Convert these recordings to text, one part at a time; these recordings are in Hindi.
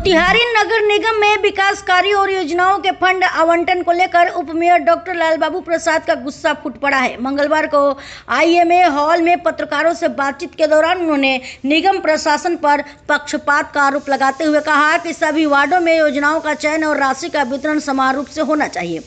मोतिहारी नगर निगम में विकास कार्यों और योजनाओं के फंड आवंटन को लेकर उप मेयर डॉक्टर लालबाबू प्रसाद का गुस्सा फूट पड़ा है। मंगलवार को आईएमए हॉल में पत्रकारों से बातचीत के दौरान उन्होंने निगम प्रशासन पर पक्षपात का आरोप लगाते हुए कहा कि सभी वार्डों में योजनाओं का चयन और राशि का वितरण समान रूप से होना चाहिए।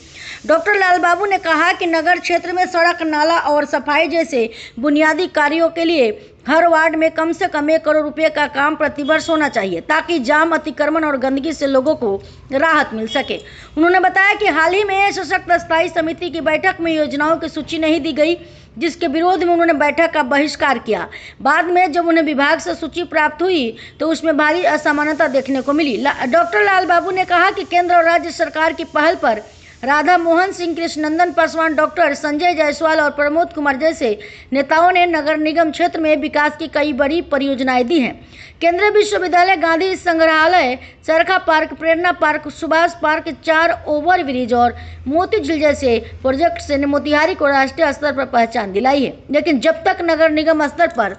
डॉक्टर लालबाबू ने कहा कि नगर क्षेत्र में सड़क, नाला और सफाई जैसे बुनियादी कार्यों के लिए हर वार्ड में कम से कम 1 करोड़ रुपए का काम प्रतिवर्ष होना चाहिए ताकि जाम, अतिक्रमण और गंदगी से लोगों को राहत मिल सके। उन्होंने बताया कि हाल ही में सशक्त स्थायी समिति की बैठक में योजनाओं की सूची नहीं दी गई, जिसके विरोध में उन्होंने बैठक का बहिष्कार किया। बाद में जब उन्हें विभाग से सूची प्राप्त हुई तो उसमें भारी असमानता देखने को मिली। डॉक्टर लालबाबू ने कहा कि केंद्र और राज्य सरकार की पहल पर राधा मोहन सिंह, कृष्णनंदन पासवान, डॉक्टर संजय जायसवाल और प्रमोद कुमार जैसे नेताओं ने नगर निगम क्षेत्र में विकास की कई बड़ी परियोजनाएं दी हैं। केंद्रीय विश्वविद्यालय, Gandhi Sangrahalaya, Charkha park, Prerna park, Subhash park, 4 over bridge और मोती झील जैसे प्रोजेक्ट से मोतिहारी को राष्ट्रीय स्तर पर पहचान दिलाई है। लेकिन जब तक नगर निगम स्तर पर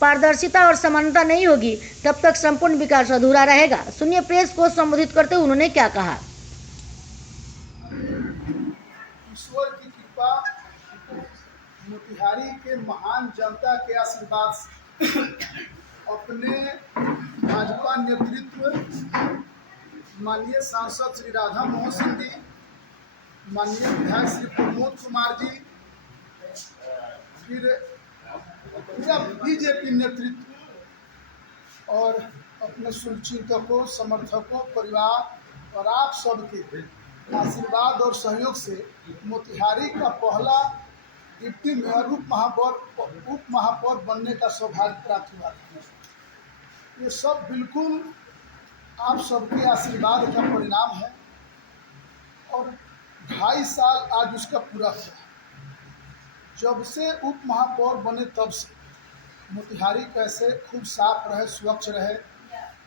पारदर्शिता और समानता नहीं होगी, तब तक संपूर्ण विकास अधूरा रहेगा। सुनिए प्रेस को संबोधित करते हुए उन्होंने क्या कहा। ईश्वर की कृपा, मोतिहारी के महान जनता के आशीर्वाद से अपने भाजपा नेतृत्व, माननीय सांसद श्री राधा मोहन सिंह जी, माननीय विधायक श्री प्रमोद कुमार जी, फिर पूरा बीजेपी नेतृत्व और अपने शुभचिंतकों, समर्थकों, परिवार और आप सबके आशीर्वाद और सहयोग से मोतिहारी का पहला डिप्टी मेयर उप महापौर बनने का सौभाग्य प्राप्त हुआ था। ये सब बिल्कुल आप सबके आशीर्वाद का परिणाम है और 2.5 साल आज उसका पूरा हुआ। जब से उप महापौर बने तब से मोतिहारी कैसे खूब साफ रहे, स्वच्छ रहे,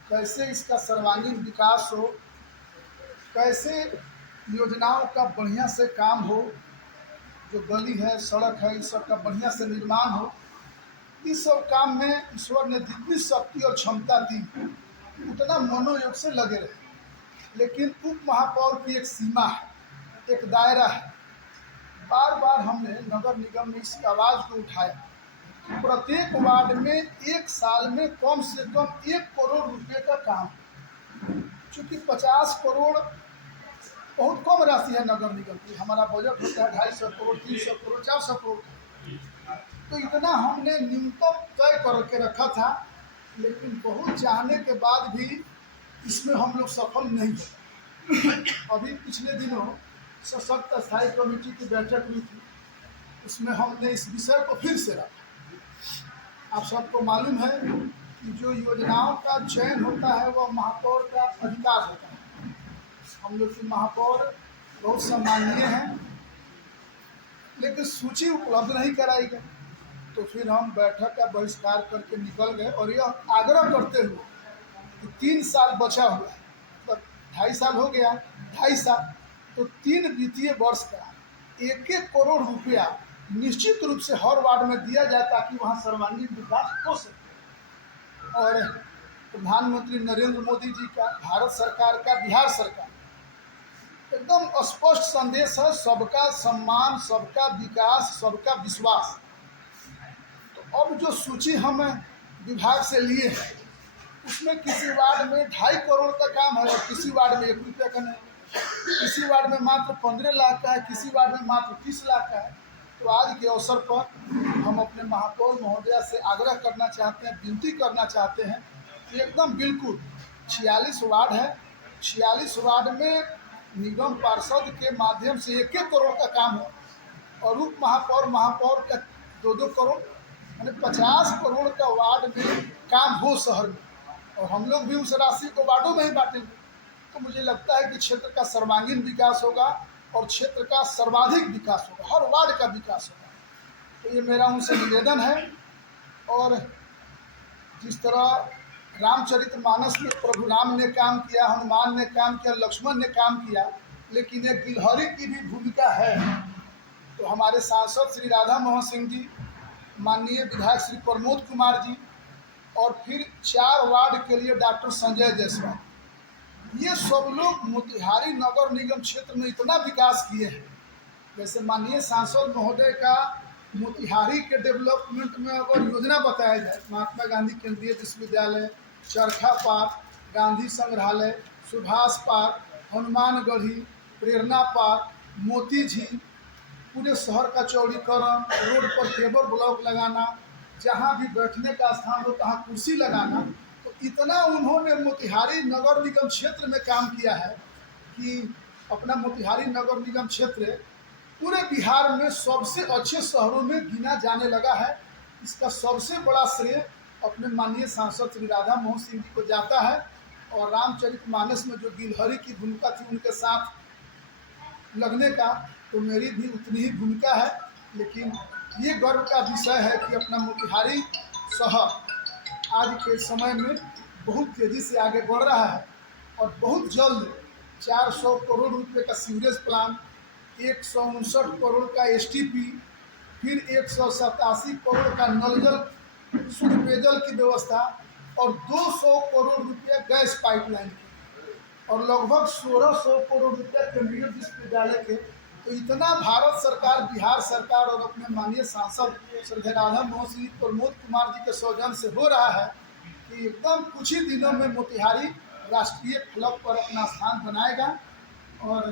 कैसे इसका सर्वांगीण विकास हो, कैसे योजनाओं का बढ़िया से काम हो, जो गली है, सड़क है, इस सब का बढ़िया से निर्माण हो। इस सब काम में ईश्वर ने जितनी शक्ति और क्षमता दी उतना मनोयोग से लगे रहे। लेकिन उप महापौर की एक सीमा है, एक दायरा है। बार बार हमने नगर निगम में इस आवाज़ को उठाया। प्रत्येक वार्ड में 1 साल में कम से कम 1 करोड़ रुपए का काम, चूँकि 50 करोड़ बहुत कम राशि है नगर निगम की। हमारा बजट होता है 250 करोड़, 300 करोड़, 400 करोड़। तो इतना हमने न्यूनतम तय करके रखा था, लेकिन बहुत चाहने के बाद भी इसमें हम लोग सफल नहीं हुए। अभी पिछले दिनों सशक्त स्थायी कमेटी की बैठक हुई थी, उसमें हमने इस विषय को फिर से रखा। आप सबको मालूम है कि जो योजनाओं का चयन होता है वह महापौर का अधिकार होता है। हम लोग की महापौर बहुत सम्मानीय हैं, लेकिन सूची उपलब्ध नहीं कराई गई। तो फिर हम बैठक का बहिष्कार करके निकल गए और यह आग्रह करते हुए कि 3 साल बचा हुआ है, मतलब 2.5 साल हो गया, 2.5 साल, तो 3 वित्तीय वर्ष का 1-1 करोड़ रुपया निश्चित रूप से हर वार्ड में दिया जाए ताकि वहाँ सर्वांगीण विकास हो सके। और प्रधानमंत्री नरेंद्र मोदी जी का, भारत सरकार का, बिहार सरकार एकदम स्पष्ट संदेश है, सबका सम्मान, सबका विकास, सबका विश्वास। तो अब जो सूची हम विभाग से लिए हैं उसमें किसी वार्ड में 2.5 करोड़ का काम है और किसी वार्ड में 1 रुपये का नहीं, किसी वार्ड में मात्र 15 लाख का है, किसी वार्ड में मात्र 30 लाख का है। तो आज के अवसर पर हम अपने महापौर महोदया से आग्रह करना चाहते हैं, विनती करना चाहते हैं कि एकदम बिल्कुल 46 वार्ड है, 46 वार्ड में निगम पार्षद के माध्यम से 1-1 करोड़ का काम हो और उप महापौर, महापौर का 2-2 करोड़, यानी 50 करोड़ का वार्ड में काम हो शहर में, और हम लोग भी उस राशि को वार्डों में ही बांटेंगे। तो मुझे लगता है कि क्षेत्र का सर्वांगीण विकास होगा और क्षेत्र का सर्वाधिक विकास होगा, हर वार्ड का विकास होगा। तो ये मेरा उनसे निवेदन है। और जिस तरह रामचरितमानस में प्रभु राम ने काम किया, हनुमान ने काम किया, लक्ष्मण ने काम किया, लेकिन एक गिलहरी की भी भूमिका है। तो हमारे सांसद श्री राधा मोहन सिंह जी, माननीय विधायक श्री प्रमोद कुमार जी और फिर 4 वार्ड के लिए डॉक्टर संजय जायसवाल, ये सब लोग मोतिहारी नगर निगम क्षेत्र में इतना विकास किए हैं। जैसे माननीय सांसद महोदय का मोतिहारी के डेवलपमेंट में अगर योजना बताया जाए, महात्मा गांधी केंद्रीय विश्वविद्यालय, चरखा पार्क, गांधी संग्रहालय, सुभाष पार्क, हनुमानगढ़ी, प्रेरणा पार्क, मोती झील, पूरे शहर का चौड़ीकरण, रोड पर टेबल ब्लॉक लगाना, जहाँ भी बैठने का स्थान हो तहाँ कुर्सी लगाना, तो इतना उन्होंने मोतिहारी नगर निगम क्षेत्र में काम किया है कि अपना मोतिहारी नगर निगम क्षेत्र पूरे बिहार में सबसे अच्छे शहरों में गिना जाने लगा है। इसका सबसे बड़ा श्रेय अपने माननीय सांसद श्री राधा मोहन सिंह जी को जाता है। और रामचरितमानस में जो गिलहरी की भूमिका थी उनके साथ लगने का, तो मेरी भी उतनी ही भूमिका है। लेकिन ये गर्व का विषय है कि अपना मोतिहारी शहर आज के समय में बहुत तेज़ी से आगे बढ़ रहा है और बहुत जल्द 400 करोड़ रुपए का सीवरेज प्लान, 159 करोड़ का एसटीपी, फिर 187 करोड़ का नल जल शुद्ध पेयजल की व्यवस्था और 200 करोड़ रुपया गैस पाइपलाइन की और लगभग 1600 करोड़ रुपया केंद्रीय विश्वविद्यालय के। तो इतना भारत सरकार, बिहार सरकार और अपने माननीय सांसद श्री राधा मोहन सिंह प्रमोद कुमार जी के सौजन्य से हो रहा है कि एकदम कुछ ही दिनों में मोतिहारी राष्ट्रीय फ्लैग पर अपना स्थान बनाएगा। और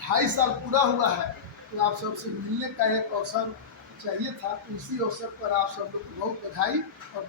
2.5 साल पूरा हुआ है, तो आप सबसे मिलने का एक अवसर चाहिए था, तो इसी अवसर पर आप सब लोग को बहुत बधाई और